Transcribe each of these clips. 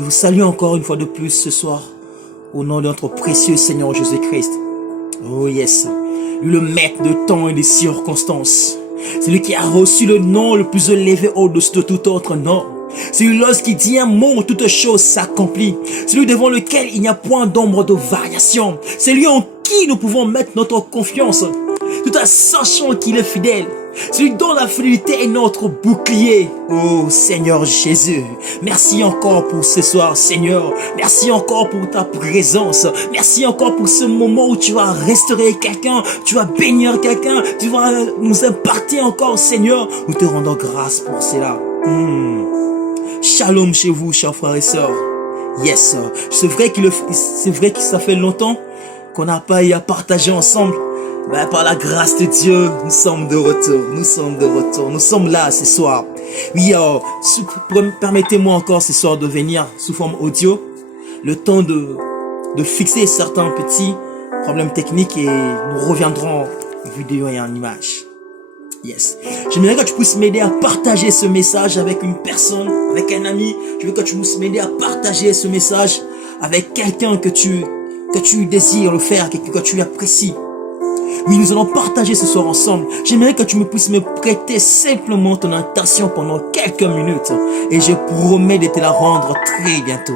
Je vous salue encore une fois de plus ce soir, au nom de notre précieux Seigneur Jésus-Christ. Oh yes, lui le maître de temps et des circonstances. C'est lui qui a reçu le nom le plus élevé au-dessus de tout autre nom. C'est lui lorsqu'il dit un mot, toute chose s'accomplit. C'est lui devant lequel il n'y a point d'ombre de variation. C'est lui en qui nous pouvons mettre notre confiance, tout en sachant qu'il est fidèle. Celui dont la fidélité est notre bouclier. Oh Seigneur Jésus, merci encore pour ce soir Seigneur. Merci encore pour ta présence. Merci encore pour ce moment où tu vas restaurer quelqu'un, tu vas bénir quelqu'un, tu vas nous imparter encore Seigneur. Nous te rendons grâce pour cela. Shalom chez vous chers frères et sœurs. Yes, c'est vrai que ça fait longtemps qu'on n'a pas eu à partager ensemble. Mais par la grâce de Dieu, nous sommes de retour, nous sommes là ce soir. Oui, permettez-moi encore ce soir de venir sous forme audio, le temps de fixer certains petits problèmes techniques et nous reviendrons en vidéo et en image. Yes. J'aimerais que tu puisses m'aider à partager ce message avec une personne, avec un ami. Je veux que tu puisses m'aider à partager ce message avec quelqu'un que tu désires le faire, quelqu'un que tu apprécies. Oui, nous allons partager ce soir ensemble. J'aimerais que tu puisses me prêter simplement ton attention pendant quelques minutes. Et je promets de te la rendre très bientôt.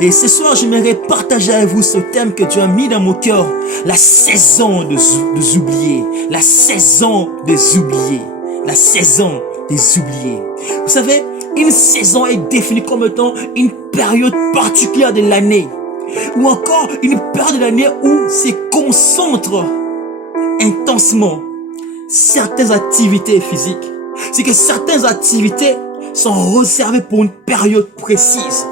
Et ce soir, j'aimerais partager avec vous ce thème que Dieu a mis dans mon cœur. La saison des oubliés. La saison des oubliés. La saison des oubliés. Vous savez, une saison est définie comme étant une période particulière de l'année. Ou encore une période de l'année où se concentre intensement certaines activités physiques. C'est que certaines activités sont réservées pour une période précise.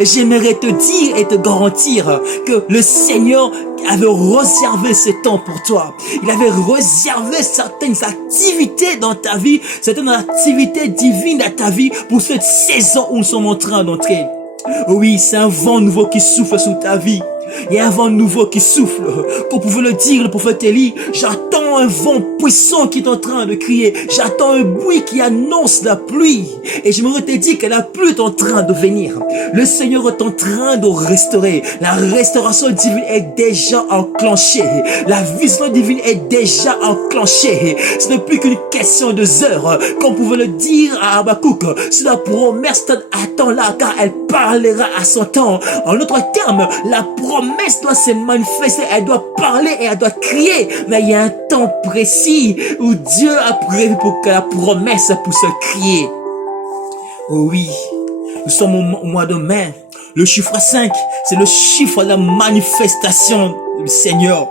Et j'aimerais te dire et te garantir que le Seigneur avait réservé ce temps pour toi. Il avait réservé certaines activités dans ta vie, certaines activités divines dans ta vie pour cette saison où nous sommes en train d'entrer. Oui, c'est un vent nouveau qui souffle sous ta vie. Il y a un vent nouveau qui souffle. Qu'on pouvait le dire, le prophète Élie, j'attends un vent puissant qui est en train de crier. J'attends un bruit qui annonce la pluie. Et je me te dire que la pluie est en train de venir. Le Seigneur est en train de restaurer. La restauration divine est déjà enclenchée. La vision divine est déjà enclenchée. Ce n'est plus qu'une question de heures. Qu'on pouvait le dire à Habakkuk, c'est la promesse, attends-la car elle parlera à son temps. En d'autres termes, la promesse doit se manifester, elle doit parler et elle doit crier. Mais il y a un temps précis où Dieu a prévu pour que la promesse puisse crier. Oh oui, nous sommes au mois de mai. Le chiffre 5, c'est le chiffre de la manifestation du Seigneur.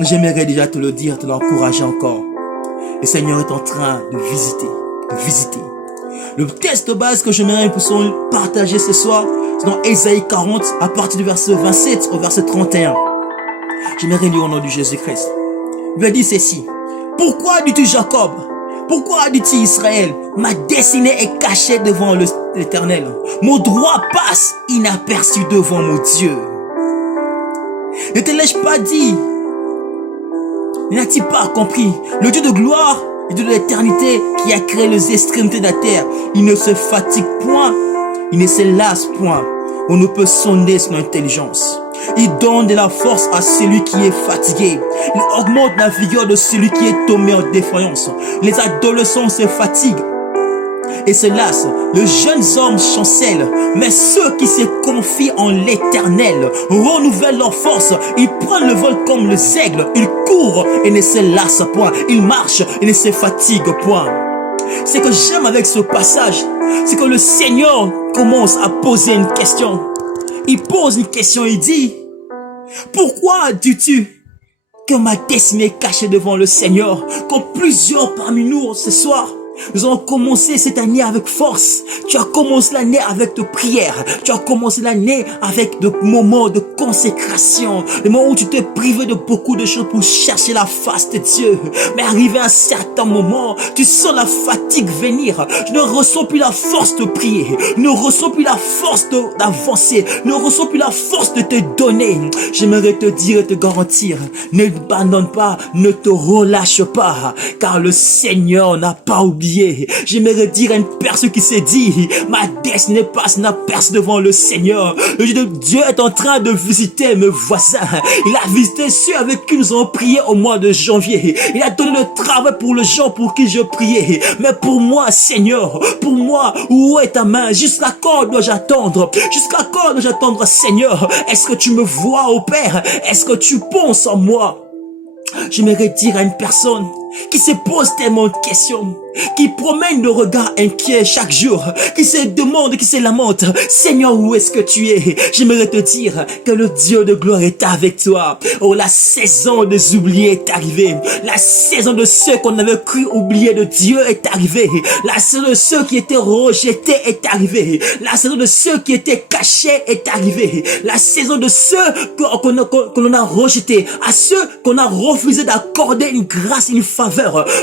J'aimerais déjà te le dire, te l'encourager encore. Le Seigneur est en train de visiter. Le texte de base que j'aimerais partager ce soir, c'est dans Ésaïe 40, à partir du verset 27 au verset 31. J'aimerais lire au nom de Jésus-Christ. Il a dit ceci. Pourquoi dis-tu Jacob? Pourquoi dis-tu Israël? Ma destinée est cachée devant l'Éternel. Mon droit passe inaperçu devant mon Dieu. Ne te l'ai-je pas dit? N'as-tu pas compris? Le Dieu de gloire et de l'éternité qui a créé les extrémités de la terre. Il ne se fatigue point, il ne se lasse point. On ne peut sonder son intelligence. Il donne de la force à celui qui est fatigué. Il augmente la vigueur de celui qui est tombé en défaillance. Les adolescents se fatiguent et se lassent. Les jeunes hommes chancellent. Mais ceux qui se confient en l'Éternel renouvellent leur force. Ils prennent le vol comme les aigles. Ils courent et ne se lassent point. Ils marchent et ne se fatiguent point. Ce que j'aime avec ce passage, c'est que le Seigneur commence à poser une question. Il pose une question, il dit, pourquoi dis-tu que ma destinée est cachée devant le Seigneur? Comme plusieurs parmi nous ce soir, nous allons commencer cette année avec force. Tu as commencé l'année avec de prières. Tu as commencé l'année avec de moments de consécration. Des moments où tu t'es privé de beaucoup de choses pour chercher la face de Dieu. Mais arrivé à un certain moment, tu sens la fatigue venir. Tu ne ressens plus la force de prier. Tu ne ressens plus la force d'avancer. Tu ne ressens plus la force de te donner. J'aimerais te dire et te garantir, ne t'abandonne pas, ne te relâche pas. Car le Seigneur n'a pas oublié oublié. J'aimerais dire à une personne qui s'est dit, ma destinée passe n'aperçue devant le Seigneur. Le Dieu est en train de visiter mes voisins. Il a visité ceux avec qui nous avons prié au mois de janvier. Il a donné le travail pour les gens pour qui je priais. Mais pour moi, Seigneur, pour moi, où est ta main? Jusqu'à quand dois-je attendre? Jusqu'à quand dois-je attendre, Seigneur? Est-ce que tu me vois, ô Père? Est-ce que tu penses en moi? J'aimerais dire à une personne qui se pose tellement de questions, qui promène le regard inquiet chaque jour, qui se demande, qui se lamente, Seigneur, où est-ce que tu es? J'aimerais te dire que le Dieu de gloire est avec toi. Oh, la saison des oubliés est arrivée. La saison de ceux qu'on avait cru oublier de Dieu est arrivée. La saison de ceux qui étaient rejetés est arrivée. La saison de ceux qui étaient cachés est arrivée. La saison de ceux qu'on a rejetés, à ceux qu'on a refusé d'accorder une grâce, une faveur.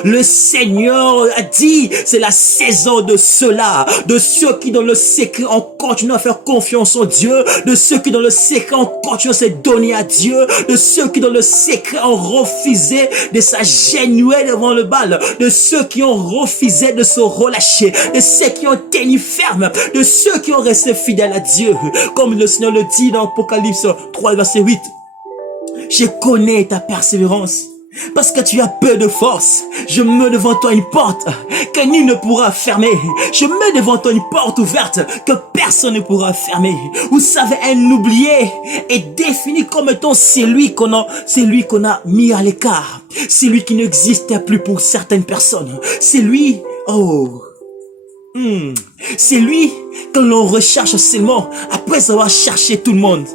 Le Seigneur a dit, c'est la saison de ceux-là, de ceux qui dans le secret ont continué à faire confiance en Dieu, de ceux qui dans le secret ont continué à se donner à Dieu, de ceux qui dans le secret ont refusé de s'agenouiller devant le Baal, de ceux qui ont refusé de se relâcher, de ceux qui ont tenu ferme, de ceux qui ont resté fidèles à Dieu. Comme le Seigneur le dit dans Apocalypse 3, verset 8. Je connais ta persévérance. Parce que tu as peu de force, je mets devant toi une porte que nul ne pourra fermer. Je mets devant toi une porte ouverte que personne ne pourra fermer. Vous savez, un oublié est défini comme étant celui qu'on a mis à l'écart. Celui qui n'existe plus pour certaines personnes. C'est lui, c'est lui que l'on recherche seulement après avoir cherché tout le monde.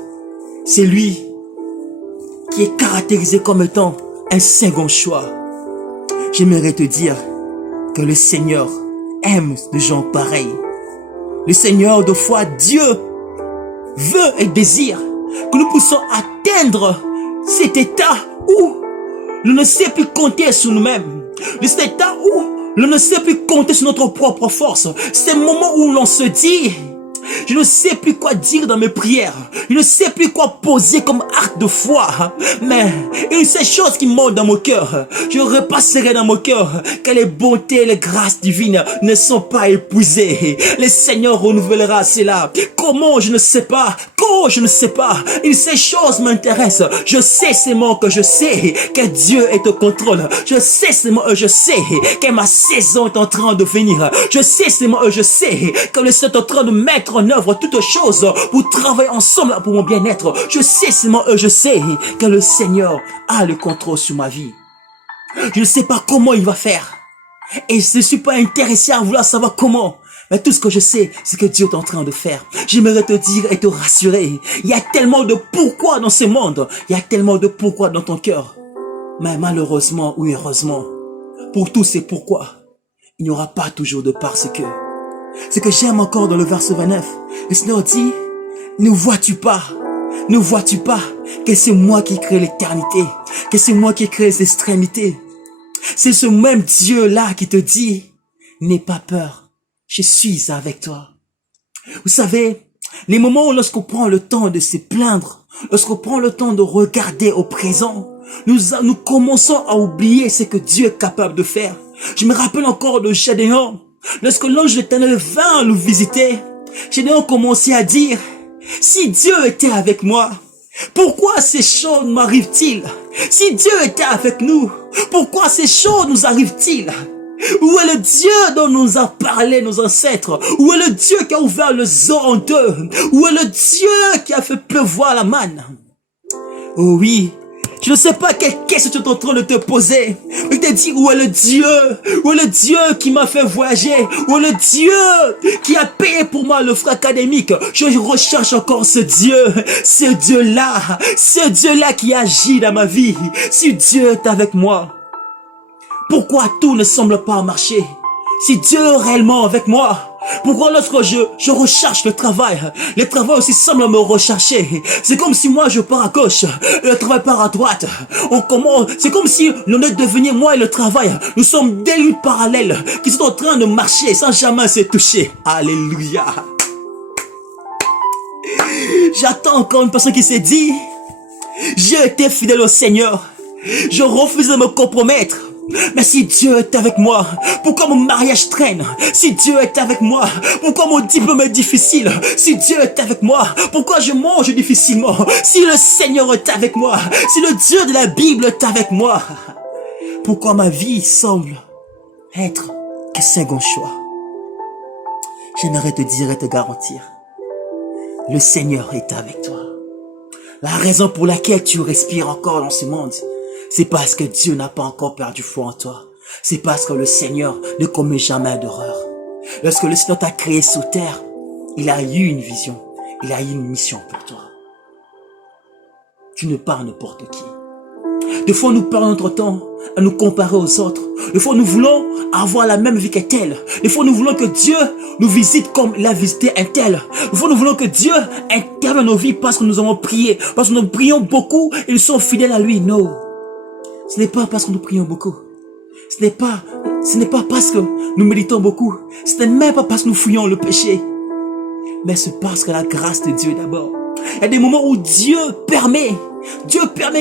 C'est lui qui est caractérisé comme étant un second choix. J'aimerais te dire que le Seigneur aime des gens pareils. Le Seigneur, de foi, Dieu veut et désire que nous puissions atteindre cet état où l'on ne sait plus compter sur nous-mêmes. Cet état où l'on ne sait plus compter sur notre propre force. C'est le moment où l'on se dit, je ne sais plus quoi dire dans mes prières. Je ne sais plus quoi poser comme acte de foi. Mais une seule chose qui monte dans mon cœur, je repasserai dans mon cœur que les bontés et les grâces divines ne sont pas épuisées. Le Seigneur renouvellera cela. Comment? Je ne sais pas. Quand? Je ne sais pas. Une seule chose m'intéresse. Je sais seulement que je sais que Dieu est au contrôle. Je sais seulement je sais que ma saison est en train de venir. Je sais seulement je sais que le Seigneur est en train de mettre en œuvre toutes choses pour travailler ensemble pour mon bien-être. Je sais seulement je sais que le Seigneur a le contrôle sur ma vie. Je ne sais pas comment il va faire. Et je ne suis pas intéressé à vouloir savoir comment. Mais tout ce que je sais, c'est que Dieu est en train de faire. J'aimerais te dire et te rassurer. Il y a tellement de pourquoi dans ce monde. Il y a tellement de pourquoi dans ton cœur. Mais malheureusement ou heureusement, pour tous ces pourquoi, il n'y aura pas toujours de parce que. Ce que j'aime encore dans le verset 29, le Seigneur dit, ne vois-tu pas que c'est moi qui crée l'éternité, que c'est moi qui crée les extrémités. C'est ce même Dieu-là qui te dit, n'aie pas peur, je suis avec toi. Vous savez, les moments où lorsqu'on prend le temps de se plaindre, lorsqu'on prend le temps de regarder au présent, nous commençons à oublier ce que Dieu est capable de faire. Je me rappelle encore de Gédéon. Lorsque l'ange de l'Éternel vint nous visiter, Gédéon commençait à dire, si Dieu était avec moi, pourquoi ces choses m'arrivent-ils? Si Dieu était avec nous, pourquoi ces choses nous arrivent-ils? Où est le Dieu dont nous a parlé nos ancêtres? Où est le Dieu qui a ouvert le zoo en deux? Où est le Dieu qui a fait pleuvoir la manne? Oh oui, je ne sais pas quelle question tu es en train de te poser. Mais tu te dis, où est le Dieu? Où est le Dieu qui m'a fait voyager? Où est le Dieu qui a payé pour moi le frais académique? Je recherche encore ce Dieu-là qui agit dans ma vie. Si Dieu est avec moi, pourquoi tout ne semble pas marcher? Si Dieu est réellement avec moi, pourquoi lorsque je recherche le travail aussi semble me rechercher? C'est comme si moi je pars à gauche, le travail part à droite. C'est comme si l'on est devenu moi et le travail. Nous sommes des luttes parallèles qui sont en train de marcher sans jamais se toucher. Alléluia. J'attends encore une personne qui s'est dit, j'ai été fidèle au Seigneur. Je refuse de me compromettre. Mais si Dieu est avec moi, pourquoi mon mariage traîne? Si Dieu est avec moi, pourquoi mon diplôme est difficile? Si Dieu est avec moi, pourquoi je mange difficilement? Si le Seigneur est avec moi, si le Dieu de la Bible est avec moi, pourquoi ma vie semble être un second choix? J'aimerais te dire et te garantir, le Seigneur est avec toi. La raison pour laquelle tu respires encore dans ce monde, c'est parce que Dieu n'a pas encore perdu foi en toi. C'est parce que le Seigneur ne commet jamais d'erreur. Lorsque le Seigneur t'a créé sur terre, il a eu une vision, il a eu une mission pour toi. Tu ne pars n'importe qui. Des fois, nous perdons notre temps à nous comparer aux autres. Des fois, nous voulons avoir la même vie qu'un tel. Des fois, nous voulons que Dieu nous visite comme il a visité un tel. Des fois, nous voulons que Dieu intervienne dans nos vies parce que nous avons prié. Parce que nous prions beaucoup et nous sommes fidèles à lui. Non. Ce n'est pas parce que nous prions beaucoup. Ce n'est pas parce que nous méditons beaucoup. Ce n'est même pas parce que nous fouillons le péché. Mais c'est parce que la grâce de Dieu d'abord. Il y a des moments où Dieu permet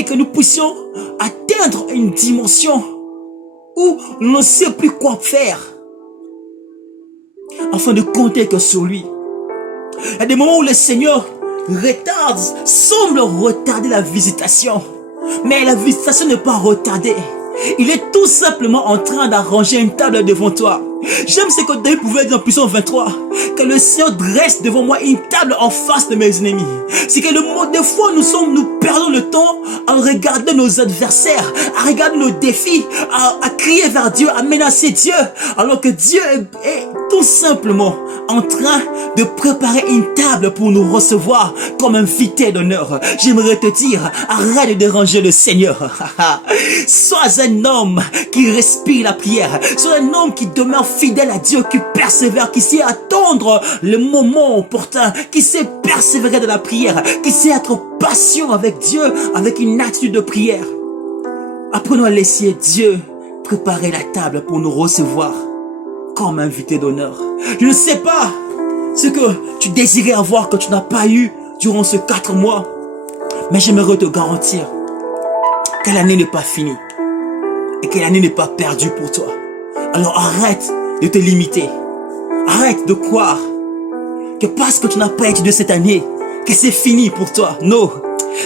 que nous puissions atteindre une dimension où on ne sait plus quoi faire afin de compter que sur lui. Il y a des moments où le Seigneur semble retarder la visitation. Mais la visitation n'est pas retardée. Il est tout simplement en train d'arranger une table devant toi. J'aime ce que David pouvait dire en Psaume 23. Que le Seigneur dresse devant moi une table en face de mes ennemis. C'est que des fois nous perdons le temps à regarder nos adversaires, à regarder nos défis, à crier vers Dieu, à menacer Dieu. Alors que Dieu est tout simplement en train de préparer une table pour nous recevoir comme invité d'honneur. J'aimerais te dire, arrête de déranger le Seigneur. Sois un homme qui respire la prière. Sois un homme qui demeure fidèle à Dieu, qui persévère, qui sait attendre le moment opportun, qui sait persévérer dans la prière, qui sait être patient avec Dieu, avec une attitude de prière. Apprenons à laisser Dieu préparer la table pour nous recevoir comme invité d'honneur. Je ne sais pas ce que tu désirais avoir que tu n'as pas eu durant ces 4 mois, mais j'aimerais te garantir que l'année n'est pas finie et que l'année n'est pas perdue pour toi. Alors arrête de te limiter. Arrête de croire que parce que tu n'as pas étudié cette année, que c'est fini pour toi. Non.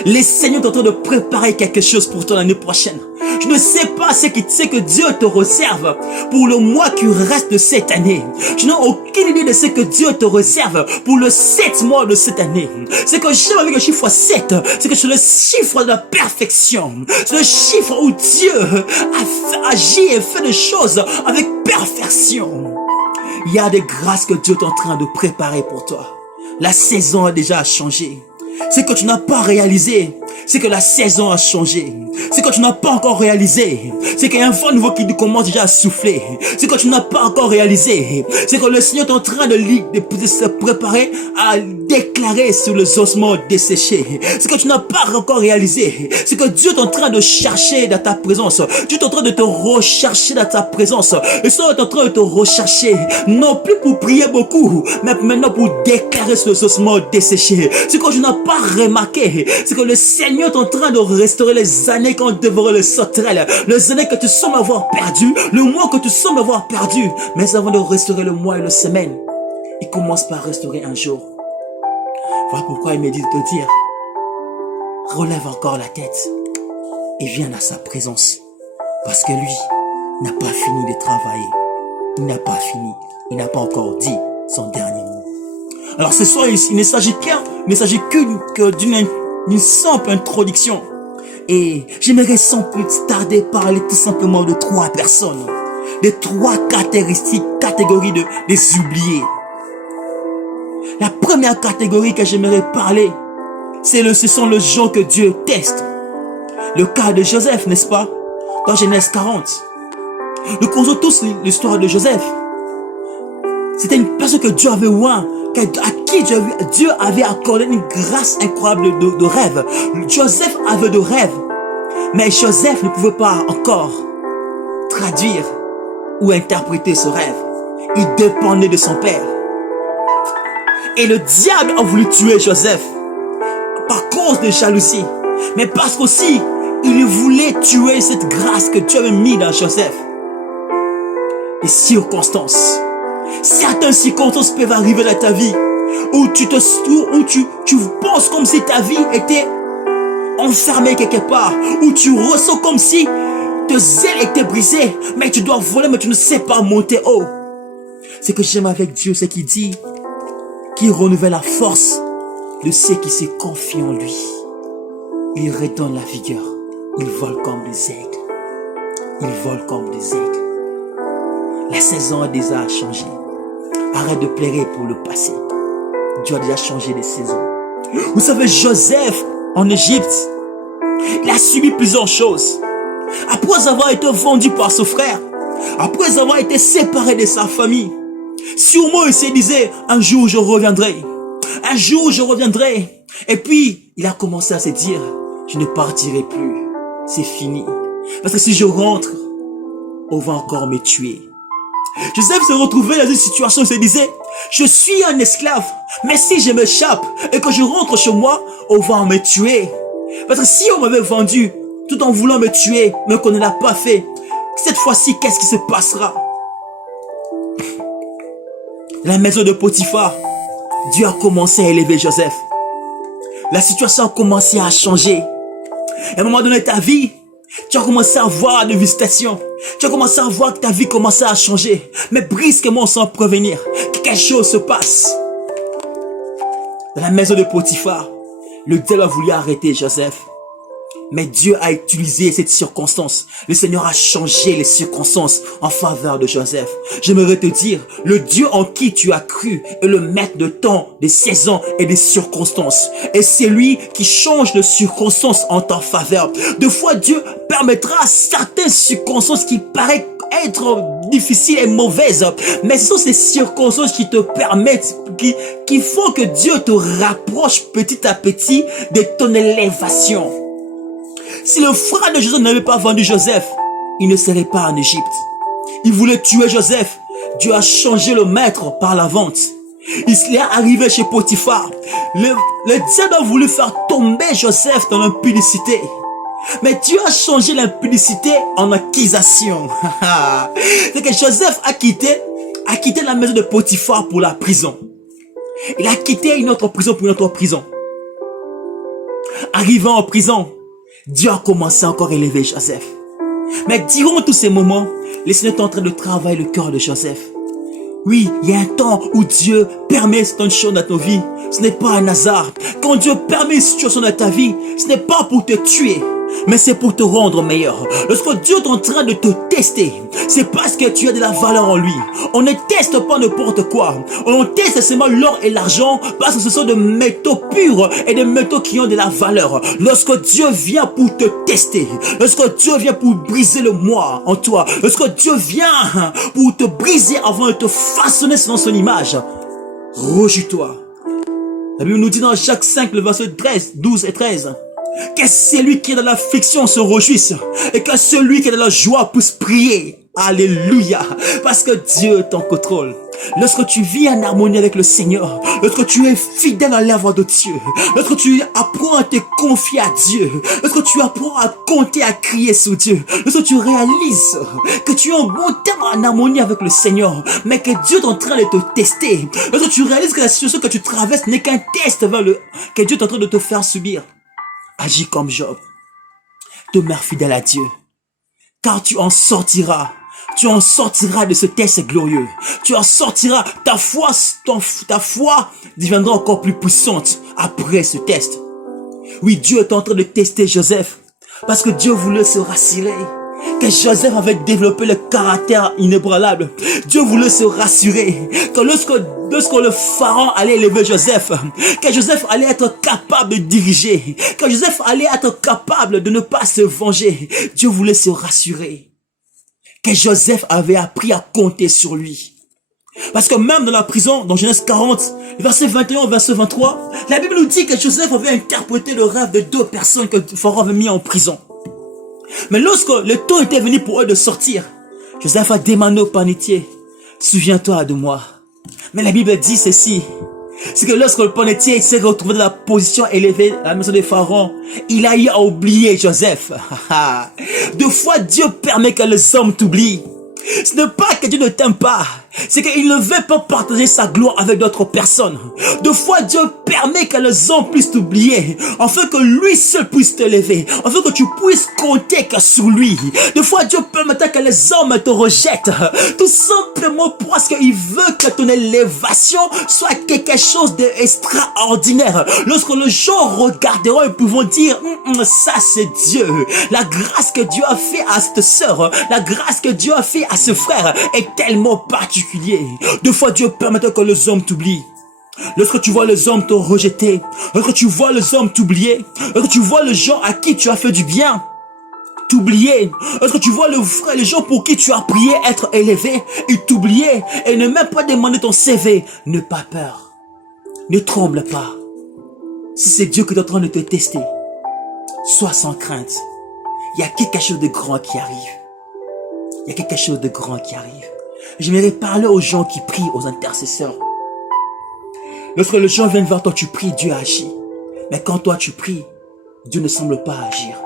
Le Seigneur est en train de préparer quelque chose pour toi l'année prochaine. Je ne sais pas ce que Dieu te réserve pour le mois qui reste de cette année. Je n'ai aucune idée de ce que Dieu te réserve pour le 7 mois de cette année. C'est que j'aime avec le chiffre 7, c'est que c'est le chiffre de la perfection. C'est le chiffre où Dieu a agi et fait des choses avec perfection. Il y a des grâces que Dieu est en train de préparer pour toi. La saison a déjà changé. Ce que tu n'as pas réalisé, c'est que la saison a changé. Ce que tu n'as pas encore réalisé, c'est qu'il y a un vent nouveau qui commence déjà à souffler. Ce que tu n'as pas encore réalisé, c'est que le Seigneur est en train de se préparer à déclarer sur les ossements desséchés. Ce que tu n'as pas encore réalisé, c'est que Dieu est en train de chercher dans ta présence. Dieu est en train de te rechercher dans ta présence. Le Seigneur est en train de te rechercher, non plus pour prier beaucoup, mais maintenant pour déclarer sur les ossements desséchés. Ce que tu n'as pas remarqué, c'est que le Seigneur est en train de restaurer les années qu'on dévorait les sauterelles, les années que tu sembles avoir perdu, le mois que tu sembles avoir perdu. Mais avant de restaurer le mois et la semaine, il commence par restaurer un jour. Voilà pourquoi il me dit de te dire, relève encore la tête et viens à sa présence. Parce que lui n'a pas fini de travailler. Il n'a pas fini. Il n'a pas encore dit son dernier mot. Alors ce soir, il ne s'agit que d'une simple introduction. Et j'aimerais sans plus tarder parler tout simplement de 3 personnes. De 3 catégories des oubliés. La première catégorie que j'aimerais parler, ce sont les gens que Dieu teste. Le cas de Joseph, n'est-ce pas? Dans Genèse 40. Nous connaissons tous l'histoire de Joseph. C'était une personne que Dieu avait oint, à qui Dieu avait accordé une grâce incroyable de rêve. Joseph avait de rêves, mais Joseph ne pouvait pas encore traduire ou interpréter ce rêve. Il dépendait de son père. Et le diable a voulu tuer Joseph par cause de jalousie, mais parce qu'aussi il voulait tuer cette grâce que Dieu avait mis dans Joseph. Les circonstances. Certaines circonstances peuvent arriver dans ta vie où tu penses comme si ta vie était enfermée quelque part, où tu ressens comme si tes ailes étaient brisées, mais tu dois voler, mais tu ne sais pas monter haut. Ce que j'aime avec Dieu, c'est qu'il dit qu'il renouvelle la force de ceux qui se confient en lui. Il redonne la vigueur. Il vole comme des aigles. Il vole comme des aigles. La saison a déjà changé. Arrête de pleurer pour le passé. Dieu a déjà changé les saisons. Vous savez, Joseph, en Égypte, il a subi plusieurs choses. Après avoir été vendu par son frère, après avoir été séparé de sa famille, sûrement il se disait, un jour je reviendrai. Un jour je reviendrai. Et puis, il a commencé à se dire, je ne partirai plus. C'est fini. Parce que si je rentre, on va encore me tuer. Joseph se retrouvait dans une situation où il se disait, je suis un esclave, mais si je m'échappe et que je rentre chez moi, on va me tuer. Parce que si on m'avait vendu tout en voulant me tuer, mais qu'on ne l'a pas fait, cette fois-ci, qu'est-ce qui se passera? La maison de Potiphar, Dieu a commencé à élever Joseph. La situation a commencé à changer. À un moment donné de ta vie, tu as commencé à voir des visitations. Tu as commencé à voir que ta vie commençait à changer. Mais brusquement, sans prévenir, que quelque chose se passe. Dans la maison de Potiphar, le diable a voulu arrêter Joseph. Mais Dieu a utilisé cette circonstance. Le Seigneur a changé les circonstances en faveur de Joseph. J'aimerais te dire, le Dieu en qui tu as cru est le maître de temps, des saisons et des circonstances. Et c'est lui qui change les circonstances en ta faveur. Des fois, Dieu permettra certaines circonstances qui paraissent être difficiles et mauvaises. Mais ce sont ces circonstances qui te permettent, qui font que Dieu te rapproche petit à petit de ton élévation. Si le frère de Joseph n'avait pas vendu Joseph, il ne serait pas en Égypte. Il voulait tuer Joseph. Dieu a changé le maître par la vente. Il est arrivé chez Potiphar. Le diable a voulu faire tomber Joseph dans l'impudicité. Mais Dieu a changé l'impudicité en accusation. C'est que Joseph a quitté la maison de Potiphar pour la prison. Il a quitté une autre prison pour une autre prison. Arrivant en prison, Dieu a commencé encore à élever Joseph. Mais durant tous ces moments, le Seigneur est en train de travailler le cœur de Joseph. Oui, il y a un temps où Dieu permet certaines choses dans ta vie. Ce n'est pas un hasard. Quand Dieu permet une situation dans ta vie, ce n'est pas pour te tuer, mais c'est pour te rendre meilleur. Lorsque Dieu est en train de te tester, c'est parce que tu as de la valeur en lui. On ne teste pas n'importe quoi. On teste seulement l'or et l'argent parce que ce sont des métaux purs et des métaux qui ont de la valeur. Lorsque Dieu vient pour te tester, lorsque Dieu vient pour briser le moi en toi, lorsque Dieu vient pour te briser avant de te façonner selon son image, réjouis-toi. La Bible nous dit dans Jacques 5, le verset 12 et 13, que celui qui est dans l'affliction se réjouisse et que celui qui est dans la joie puisse prier. Alléluia. Parce que Dieu est en contrôle. Lorsque tu vis en harmonie avec le Seigneur, lorsque tu es fidèle à l'œuvre de Dieu, lorsque tu apprends à te confier à Dieu, lorsque tu apprends à compter, à crier sur Dieu, lorsque tu réalises que tu es en bon terme en harmonie avec le Seigneur, mais que Dieu est en train de te tester, lorsque tu réalises que la situation que tu traverses n'est qu'un test que Dieu est en train de te faire subir, agis comme Job. Demeure fidèle à Dieu, car tu en sortiras. Tu en sortiras de ce test glorieux. Tu en sortiras. Ta foi deviendra encore plus puissante après ce test. Oui, Dieu est en train de tester Joseph parce que Dieu voulait se rassurer que Joseph avait développé le caractère inébranlable. Dieu voulait se rassurer que lorsque le pharaon allait élever Joseph, que Joseph allait être capable de diriger, que Joseph allait être capable de ne pas se venger. Dieu voulait se rassurer que Joseph avait appris à compter sur lui. Parce que même dans la prison, dans Genèse 40, verset 21, verset 23, la Bible nous dit que Joseph avait interprété le rêve de 2 personnes que Pharaon avait mis en prison. Mais lorsque le temps était venu pour eux de sortir, Joseph a demandé au panetier, souviens-toi de moi. Mais la Bible dit ceci, C'est que lorsque le panetier s'est retrouvé dans la position élevée à la maison des pharaons, il a eu à oublier Joseph. Deux fois, Dieu permet que les hommes t'oublient. Ce n'est pas que Dieu ne t'aime pas, c'est qu'il ne veut pas partager sa gloire avec d'autres personnes. Deux fois, Dieu permet que les hommes puissent t'oublier, afin que lui seul puisse te lever, afin que tu puisses compter que sur lui. Deux fois, Dieu permet que les hommes te rejettent, tout simplement parce qu'il veut que ton élévation soit quelque chose d'extraordinaire. Lorsque les gens regarderont, ils pourront dire, ça c'est Dieu. La grâce que Dieu a fait à cette sœur, la grâce que Dieu a fait à ce frère est tellement particulier. Deux fois, Dieu permet que les hommes t'oublient. Lorsque tu vois les hommes te rejeter, lorsque tu vois les hommes t'oublier, lorsque tu vois les gens à qui tu as fait du bien t'oublier, lorsque tu vois les gens pour qui tu as prié être élevé, ils t'oublier et ne même pas demander ton CV, n'aie pas peur, ne tremble pas. Si c'est Dieu qui est en train de te tester, sois sans crainte. Il y a quelque chose de grand qui arrive. Il y a quelque chose de grand qui arrive. J'aimerais parler aux gens qui prient, aux intercesseurs. Lorsque les gens viennent vers toi, tu pries, Dieu agit. Mais quand toi tu pries, Dieu ne semble pas agir.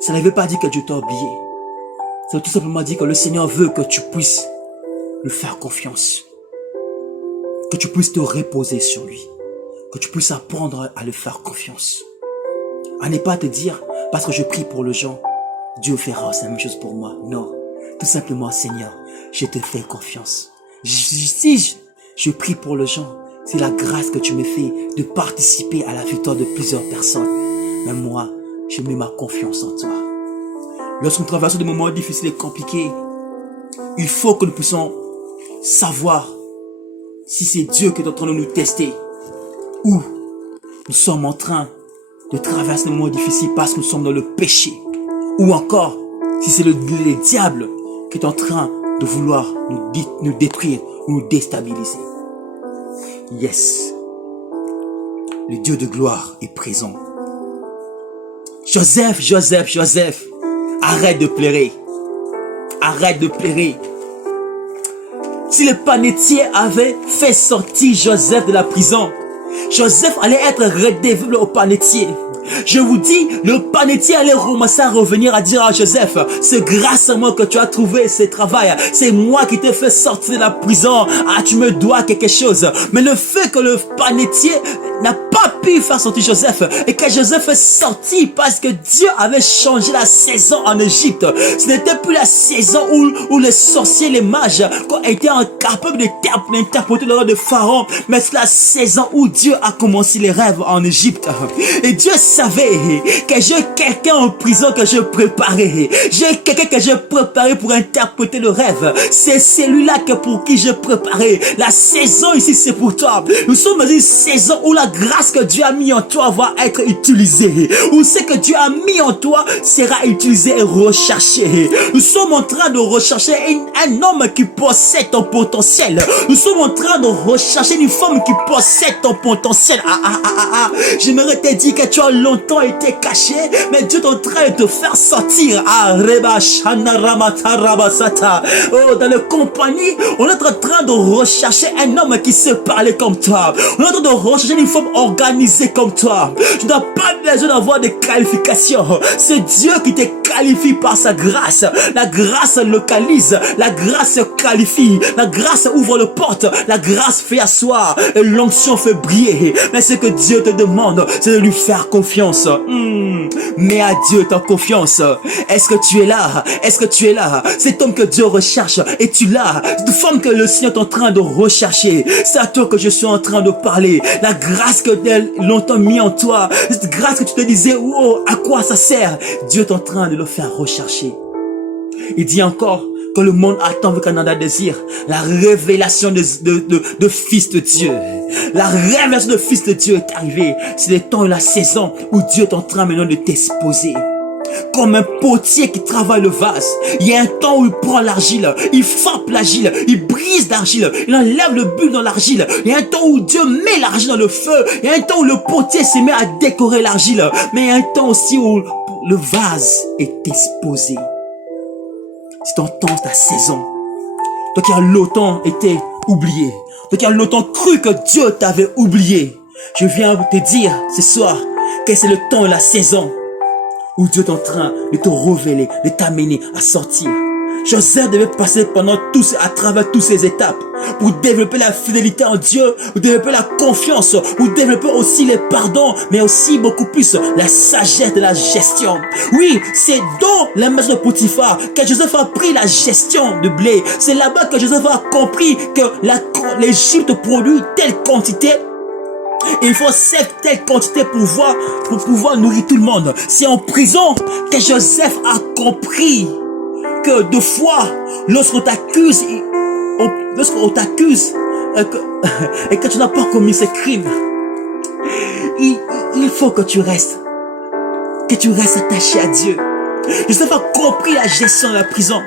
Ça ne veut pas dire que Dieu t'a oublié. Ça veut tout simplement dire que le Seigneur veut que tu puisses lui faire confiance. Que tu puisses te reposer sur lui. Que tu puisses apprendre à lui faire confiance. À ne pas te dire, parce que je prie pour les gens, Dieu fera la même chose pour moi. Non. Tout simplement, Seigneur, je te fais confiance. Si je prie pour les gens, c'est la grâce que tu me fais de participer à la victoire de plusieurs personnes. Mais moi, je mets ma confiance en toi. Lorsque nous traversons des moments difficiles et compliqués, il faut que nous puissions savoir si c'est Dieu qui est en train de nous tester ou nous sommes en train de traverser des moments difficiles parce que nous sommes dans le péché, ou encore si c'est le diable qui est en train de vouloir nous détruire ou nous déstabiliser. Yes, le Dieu de gloire est présent. Joseph, arrête de pleurer. Arrête de pleurer. Si le panetier avait fait sortir Joseph de la prison, Joseph allait être redevable au panetier. Je vous dis, le panetier allait commencer à revenir à dire à Joseph, c'est grâce à moi que tu as trouvé ce travail, c'est moi qui t'ai fait sortir de la prison, tu me dois quelque chose. Mais le fait que le panetier n'a pas pu faire sortir Joseph et que Joseph est sorti parce que Dieu avait changé la saison en Égypte. Ce n'était plus la saison où les sorciers, les mages étaient incapables d'interpréter le rêve de Pharaon, mais c'est la saison où Dieu a commencé les rêves en Égypte. Et Dieu savait que j'ai quelqu'un en prison que je préparais. J'ai quelqu'un que je préparais pour interpréter le rêve. C'est celui-là pour qui je préparais. La saison ici, c'est pour toi. Nous sommes dans une saison où la grâce que Dieu a mis en toi va être utilisée. Où ce que Dieu a mis en toi sera utilisé et recherché. Nous sommes en train de rechercher un homme qui possède ton potentiel. Nous sommes en train de rechercher une femme qui possède ton potentiel. J'aimerais te dire que tu as longtemps été caché, mais Dieu est en train de te faire sortir. Oh, dans la compagnie, on est en train de rechercher un homme qui sait parler comme toi. On est en train de rechercher une femme organisée comme toi. Tu n'as pas besoin d'avoir des qualifications. C'est Dieu qui te qualifie par sa grâce. La grâce localise, la grâce qualifie, la grâce ouvre le porte, la grâce fait asseoir et l'onction fait briller. Mais ce que Dieu te demande, c'est de lui faire confiance. Mets à Dieu ta confiance. Est-ce que tu es là? Est-ce que tu es là? Cet homme que Dieu recherche, et tu l'as. Cette femme que le Seigneur est en train de rechercher, c'est à toi que je suis en train de parler. La grâce que Dieu a longtemps mis en toi, cette grâce que tu te disais, oh, à quoi ça sert? Dieu est en train de le faire rechercher. Il dit encore que le monde attend avec un ardent désir la révélation de Fils de Dieu. La révélation de Fils de Dieu est arrivée. C'est le temps et la saison où Dieu est en train maintenant de t'exposer. Comme un potier qui travaille le vase. Il y a un temps où il prend l'argile, il frappe l'argile, il brise l'argile, il enlève le bulbe dans l'argile. Il y a un temps où Dieu met l'argile dans le feu. Il y a un temps où le potier se met à décorer l'argile. Mais il y a un temps aussi où le vase est exposé. C'est ton temps, ta saison. Toi qui as longtemps été oublié. Donc, il y a longtemps cru que Dieu t'avait oublié. Je viens te dire ce soir que c'est le temps et la saison où Dieu est en train de te révéler, de t'amener à sortir. Joseph devait passer à travers toutes ces étapes pour développer la fidélité en Dieu, pour développer la confiance, pour développer aussi les pardons, mais aussi beaucoup plus la sagesse de la gestion. Oui, c'est dans la maison de Potiphar que Joseph a pris la gestion de blé. C'est là-bas que Joseph a compris que l'Égypte produit telle quantité. Il faut cette telle quantité pour pouvoir nourrir tout le monde. C'est en prison que Joseph a compris que deux fois, lorsqu'on t'accuse et que tu n'as pas commis ce crime, il faut que tu restes attaché à Dieu. Joseph a compris la gestion de la prison.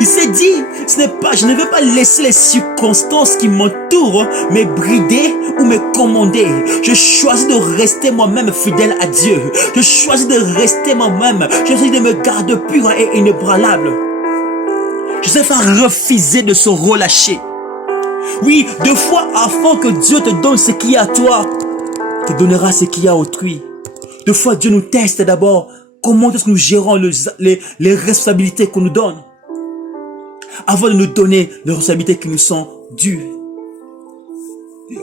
Il s'est dit, je ne vais pas laisser les circonstances qui m'entourent me brider ou me commander. Je choisis de rester moi-même fidèle à Dieu. Je choisis de rester moi-même. Je choisis de me garder pur et inébranlable. Joseph a refusé de se relâcher. Oui, deux fois avant que Dieu te donne ce qu'il y a à toi, te donnera ce qu'il y a à autrui. Deux fois Dieu nous teste d'abord. Comment est-ce que nous gérons les responsabilités qu'on nous donne avant de nous donner les responsabilités qui nous sont dues.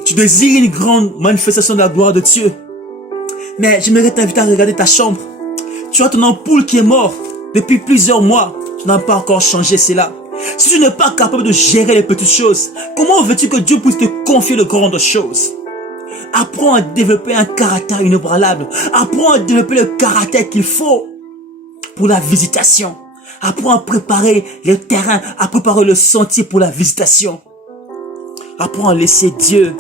Tu désires une grande manifestation de la gloire de Dieu. Mais j'aimerais t'inviter à regarder ta chambre. Tu as ton ampoule qui est morte depuis plusieurs mois. Tu n'as pas encore changé cela. Si tu n'es pas capable de gérer les petites choses, comment veux-tu que Dieu puisse te confier de grandes choses? Apprends à développer un caractère inébranlable. Apprends à développer le caractère qu'il faut pour la visitation. Apprends à préparer le terrain, à préparer le sentier pour la visitation. Apprends à laisser Dieu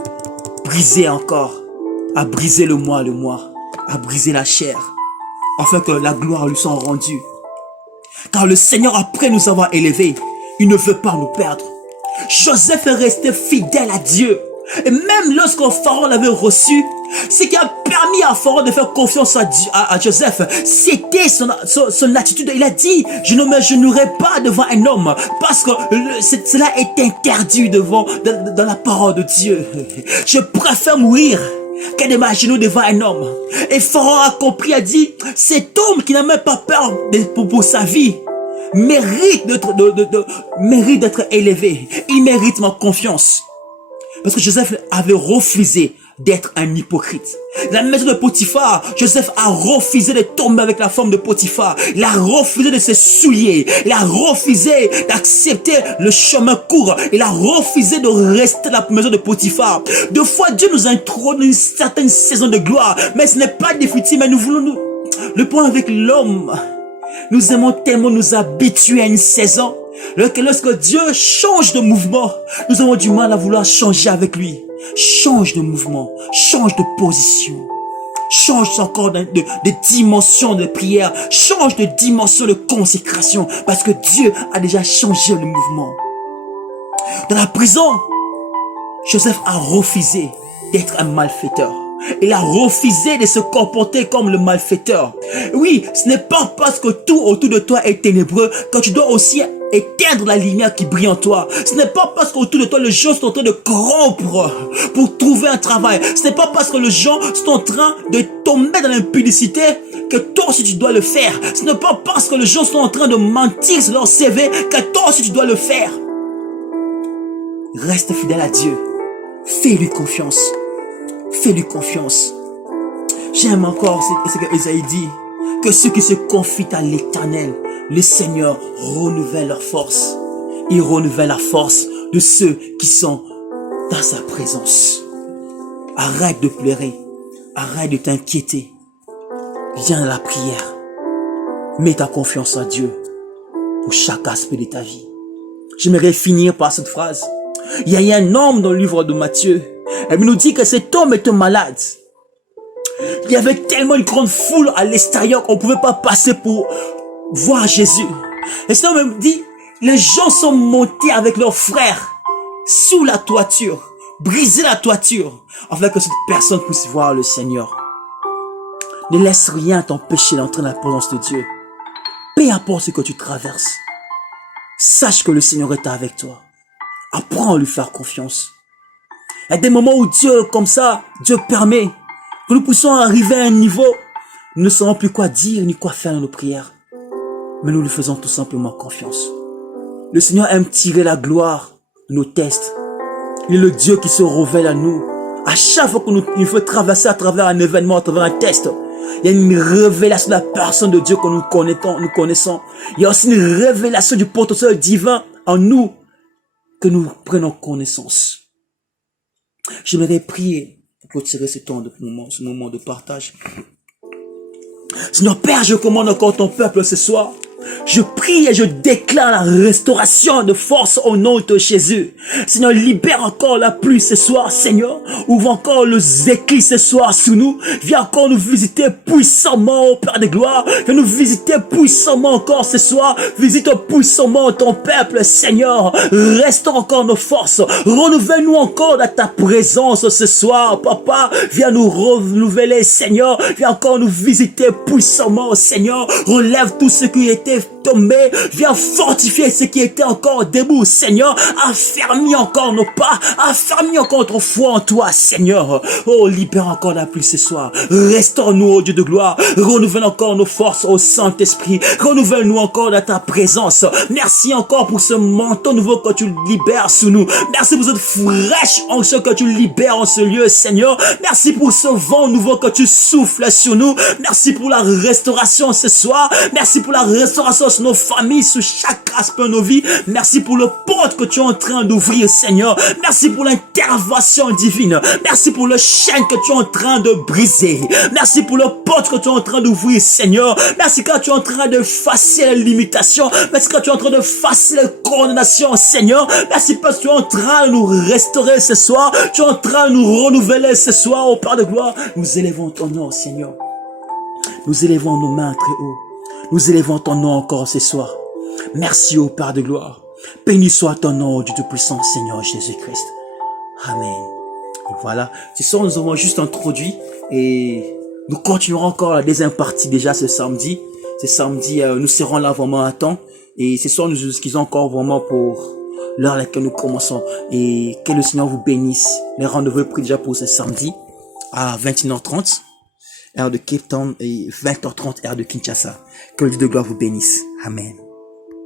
briser encore, à briser le moi, à briser la chair, afin que la gloire lui soit rendue. Car le Seigneur, après nous avoir élevés, il ne veut pas nous perdre. Joseph est resté fidèle à Dieu. Et même lorsque Pharaon l'avait reçu, ce qui a permis à Pharaon de faire confiance à Joseph, c'était son attitude. Il a dit, je ne me genouillerai pas devant un homme, parce que cela est interdit dans la parole de Dieu. Je préfère mourir qu'à de m'agenouiller devant un homme. Et Pharaon a compris, a dit, cet homme qui n'a même pas peur pour sa vie, mérite d'être élevé. Il mérite ma confiance. Parce que Joseph avait refusé d'être un hypocrite. La maison de Potiphar, Joseph a refusé de tomber avec la femme de Potiphar. Il a refusé de se souiller. Il a refusé d'accepter le chemin court. Il a refusé de rester dans la maison de Potiphar. Deux fois, Dieu nous a introduit une certaine saison de gloire. Mais ce n'est pas définitif, mais nous voulons le point avec l'homme. Nous aimons tellement nous habituer à une saison. Lorsque Dieu change de mouvement, nous avons du mal à vouloir changer avec lui. Change de mouvement, change de position, change encore de dimension de prière, change de dimension de consécration, parce que Dieu a déjà changé le mouvement. Dans la prison, Joseph a refusé d'être un malfaiteur. Il a refusé de se comporter comme le malfaiteur. Oui, ce n'est pas parce que tout autour de toi est ténébreux que tu dois aussi éteindre la lumière qui brille en toi. Ce n'est pas parce qu'autour de toi, les gens sont en train de corrompre pour trouver un travail. Ce n'est pas parce que les gens sont en train de tomber dans l'impudicité que toi aussi tu dois le faire. Ce n'est pas parce que les gens sont en train de mentir sur leur CV que toi aussi tu dois le faire. Reste fidèle à Dieu. Fais-lui confiance. Fais-lui confiance. J'aime encore ce que Isaïe dit, que ceux qui se confient à l'Éternel, le Seigneur renouvelle leur force. Il renouvelle la force de ceux qui sont dans sa présence. Arrête de pleurer. Arrête de t'inquiéter. Viens à la prière. Mets ta confiance en Dieu pour chaque aspect de ta vie. J'aimerais finir par cette phrase. Il y a un homme dans le livre de Matthieu. Elle nous dit que cet homme était malade. Il y avait tellement une grande foule à l'extérieur qu'on ne pouvait pas passer pour voir Jésus. Et cet homme me dit, les gens sont montés avec leurs frères sous la toiture, briser la toiture, afin que cette personne puisse voir le Seigneur. Ne laisse rien t'empêcher d'entrer dans la présence de Dieu. Peu importe ce que tu traverses, sache que le Seigneur est avec toi. Apprends à lui faire confiance. Il y a des moments où Dieu, comme ça, Dieu permet que nous puissions arriver à un niveau, nous ne savons plus quoi dire ni quoi faire dans nos prières. Mais nous lui faisons tout simplement confiance. Le Seigneur aime tirer la gloire de nos tests. Il est le Dieu qui se révèle à nous. À chaque fois qu'il faut traverser à travers un événement, à travers un test, il y a une révélation de la personne de Dieu que nous connaissons. Il y a aussi une révélation du potentiel divin en nous que nous prenons connaissance. J'aimerais prier pour clôturer ce moment de partage. Seigneur Père, je commande encore ton peuple ce soir. Je prie et je déclare la restauration de force au nom de Jésus. Seigneur, libère encore la pluie ce soir, Seigneur. Ouvre encore les éclats ce soir sous nous. Viens encore nous visiter puissamment, au Père de gloire. Viens nous visiter puissamment encore ce soir. Visite puissamment ton peuple, Seigneur. Restaure encore nos forces. Renouvelle-nous encore dans ta présence ce soir, Papa. Viens nous renouveler, Seigneur. Viens encore nous visiter puissamment, Seigneur. Relève tout ce qui était tombé, viens fortifier ce qui était encore debout, Seigneur. Affermis encore nos pas, affermis encore notre foi en toi, Seigneur. Oh, libère encore la pluie ce soir. Restaure-nous, ô Dieu de gloire. Renouvelle encore nos forces, ô Saint-Esprit. Renouvelle-nous encore dans ta présence. Merci encore pour ce manteau nouveau que tu libères sous nous. Merci pour cette fraîche onction que tu libères en ce lieu, Seigneur. Merci pour ce vent nouveau que tu souffles sur nous. Merci pour la restauration ce soir. Merci pour la restauration sur nos familles, sur chaque aspect de nos vies. Merci pour le porte que tu es en train d'ouvrir, Seigneur. Merci pour l'intervention divine. Merci pour le chaîne que tu es en train de briser. Merci pour le porte que tu es en train d'ouvrir, Seigneur. Merci quand tu es en train de effacer les limitations. Merci quand tu es en train de effacer les condamnations, Seigneur. Merci parce que tu es en train de nous restaurer ce soir. Tu es en train de nous renouveler ce soir, au Père de gloire. Nous élevons ton nom, Seigneur. Nous élevons nos mains très haut. Nous élevons ton nom encore ce soir. Merci au Père de gloire. Béni soit ton nom, ô Dieu Tout-Puissant, Seigneur Jésus-Christ. Amen. Et voilà. Ce soir, nous avons juste introduit et nous continuerons encore la deuxième partie déjà ce samedi. Ce samedi, nous serons là vraiment à temps. Et ce soir, nous nous excusons encore vraiment pour l'heure à laquelle nous commençons. Et que le Seigneur vous bénisse. Les rendez-vous est pris déjà pour ce samedi à 21h30. Heure de Cape Town et 20h30 heure de Kinshasa. Que le Dieu de gloire vous bénisse. Amen.